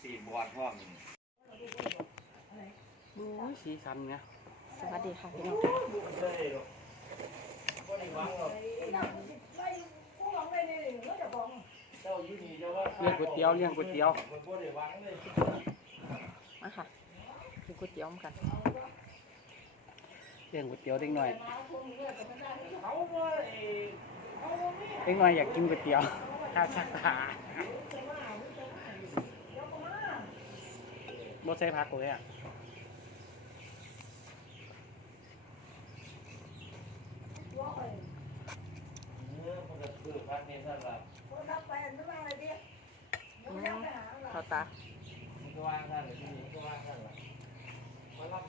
สีบอร์ดพร้อมดูสีสันเนี่ยสวัสดีค่ะพี่น้องเจ้าอยู่นี่เจ้าว่าเลี้ยงก๋วยเตี๋ยวเลี้ยงก๋วยเตี๋ยวมันบ่ได้หวังเลยมาค่ะกินก๋วยเตี๋ยวกันเลี้ยงก๋วยเตี๋ยวเด็กหน่อยเขาบ่ได้เขาบ่มีเด็กหน่อยอยากกินก๋วยเตี๋ยวข้าวชักขา บดใส่ผักเลยอะเนื้อมันก็คือพักนี้ซั่นล่ะ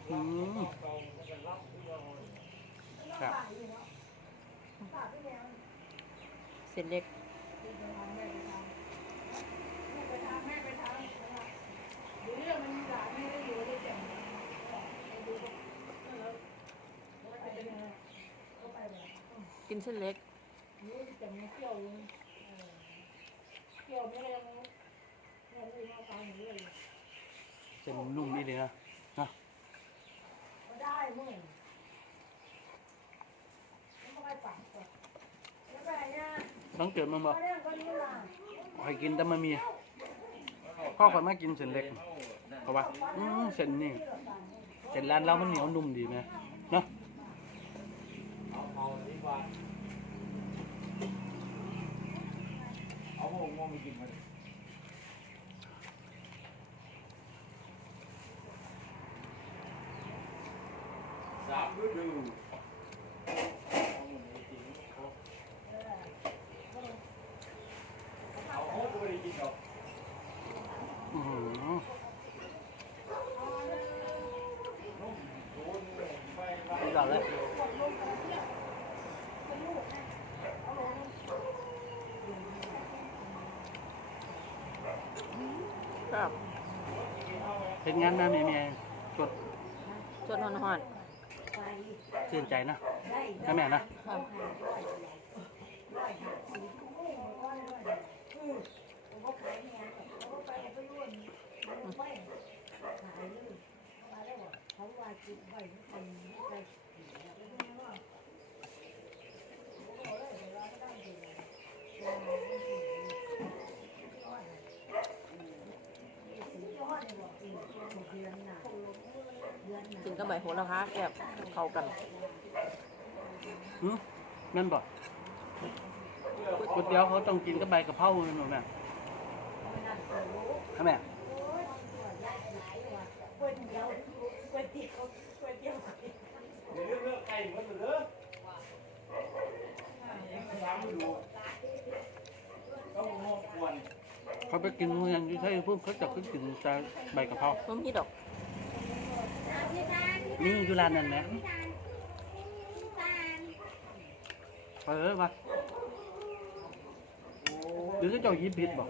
อืมข้า วตามันก็วางซั่นล่ะที่นี่มันก็วางซั่นล่ะมันรับรับเก่ามันก็รับคือเราครับเส้นเล็กกินเส้นนุ่มนี่เลยนะเนาะต้องเกิดมันบ่คอยกินแต่มันมีพ่อคอยมากินเส้นเล็กเพราว่าเส้นนี่เส้นร้านเรามันเหนียวนุ่มดีไหมเนาะ เอาดีกว่าเอาบ่งงไปกินมันสามฤดูเอาโอ้บ่ได้กินดอกอือหือโดนไปไปสุดยอดเลย ครับเห็นงานมาเมียเมียจดจนหอนชื่นใจนะนะแม่นะๆครับ กินกับใบโหระพาแกบเข้ากันหืมแม่นบ่ก๋วยเตี๋ยวเขาต้องกินกับใบกะเพราเลยหนูแม่นะแม่เลือกเลือกไก่หมดเลยเด้อสามฤดูต้องงงควรเขาไปกินโรงเรียนที่ไทยพวกเขาจะขึ้นกินแต่ใบกะเพราต้มฮีดอก นี่อยู่ร้านนั้นนะไปเลยมาหรือเขาเจ้ายิบผิดบ่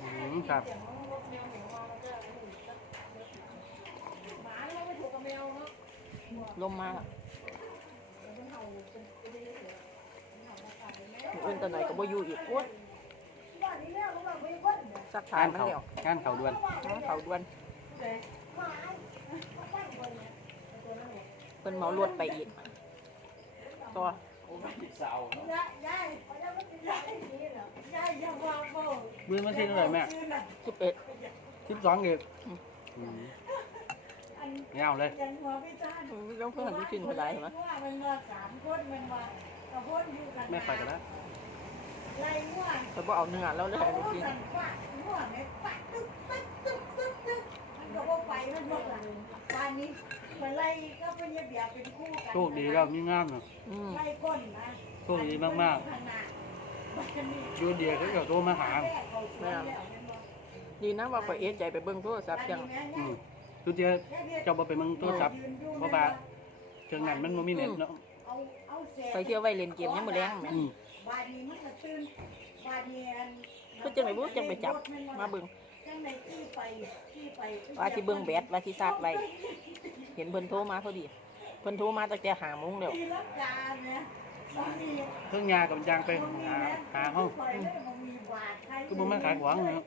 อืมครับลมมาอื่นตอนไหนก็บ่อยู่อีกโคตร สักทางงานมันเขาเดียวงานเขาด่วนน้องเขาด่วนเพิ่นเหมารถไปอีกตัวโอ้ยสาวเนาะมือมาที่เท่าไหร่แม่สิบเอ็ดสิบสองเอกอืมยาวเลยต้องเพิ่นหันไปกินเท่าไหร่ไหมไม่ไปกันแล้ว เพิ่นบ่เอาเนื้อแล้วเลยให้ไปกินโชคดีแล้วมีงามเนาะอืมโชคดีมากๆอยูเดียเขาจะโทรมาหาแม่นดีนะว่าข่อยเอะใจไปเบิ่งโทรศัพท์จังอืมยูเดียเจ้าบ่ไปเมึงโทรศัพท์เพราะว่าเครื่องนั้นมันบ่มีเน็ตเนาะข่อยเที่ยวไว้เล่นเกมยังบ่แรงแม่อืม บาดนี้มันก็ตื่นบาดนี้อันเพิ่นจังไปบ่จังไปจับมาเบิ่งจังไดที่ไปที่ไปว่าที่เบิ่งแบตว่าที่ซาดไว้เห็นเพิ่นโทรมาพอดี เพิ่นโทรมาตั้งแต่5โมงแล้วตีลังกาเนี่ยเครื่องยากับยางไปหาหาห้องไปเลยมันมีบาทใครคือบ่มาขายขวางเนาะ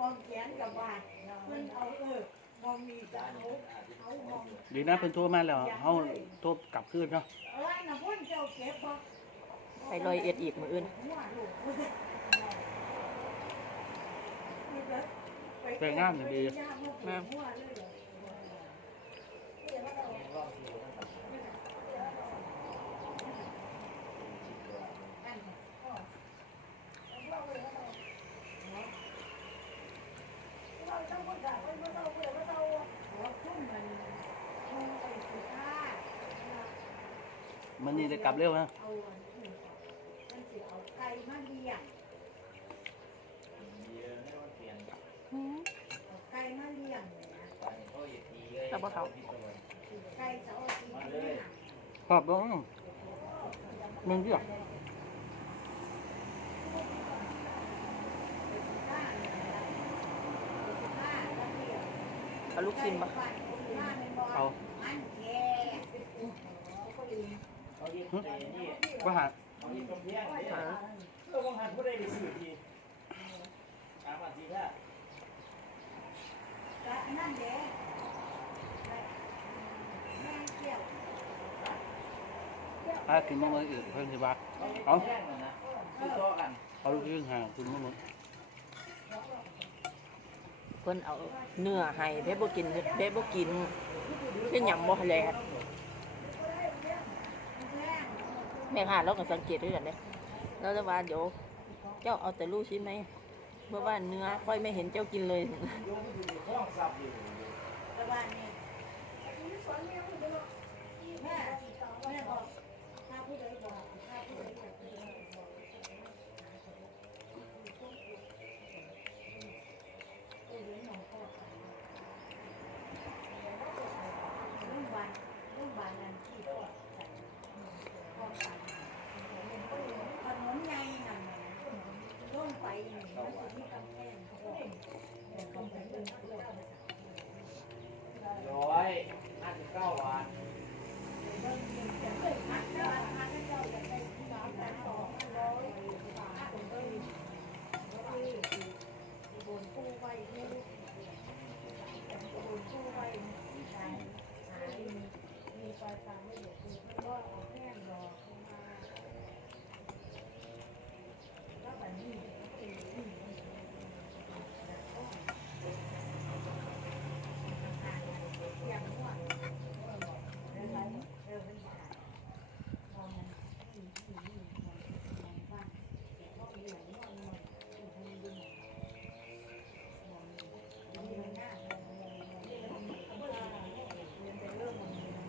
มองแขนกับบาทมันเอาเออมองมีจะเอาเอามองดีนะเพิ่นโทรมาแล้วเฮาโทรกลับคืนเนาะ ไปลอยเอ็ดอีกมื้ออื่นหัวลูกพุ่นแต่งงานเนี่ยดีแม่หัวเลยเหรอมันนี่จะกลับเร็วนะ ไก่มาเลี้ยงอืมเอาไก่มาเลี้ยงเนี่ยนะแต่บ่เขาไก่เสาร์อาทิตย์เนี่ยครอบบ่มึงเด้อเอาลูกชิ้นบ่เอามั นแก่ว่าหาหาเออวังหันผู้ใดได้สื่อทีถามว่าทีถ้าก็นั่นแหละแม่เกี่ยวถ้ากินบ่มื้ออื่นเพิ่นสิว่าเอาแท่งเลยนะคือต่อกันเอาลูกชิ้นหาคุณบ่มื้อเพิ่นเอาเนื้อให้เด้บ่กินเด้บ่กินเป็นหยังบ่แลด แม่ค้าเราก็สังเกตด้วยกันเลยเราจะว่าเดี๋ยวเจ้าเอาแต่ลูกชิ้นไหมเพราะว่าเนื้อค่อยไม่เห็นเจ้ากินเลยแต่ว่านี่แม่แม่บอกถ้าผู้ใดบอกถ้าผู้ใดบอกเออเดี๋ยวหนูพ่อไปโรงพยาบาลโรงพยาบาลนั้นที่พ่อไปพ่อไปถนนใหญ่นั่นน่ะลงไปนี่มันสิมีกำแพงพ่อเออกำแพงเป็นผู้ใด ร้อยห้าสิบเก้าบาท แ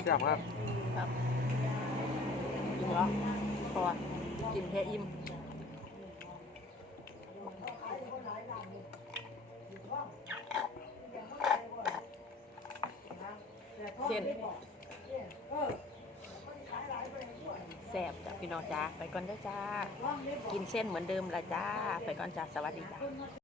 ซ่บครับครับกินแล้วพอกินแค่อิ่มเส้นแซ่บจ้ะพี่น้องจ้าไปก่อนด้อจ้า กินเส้นเหมือนเดิมละจ้า ไปก่อนจ้า สวัสดีจ้า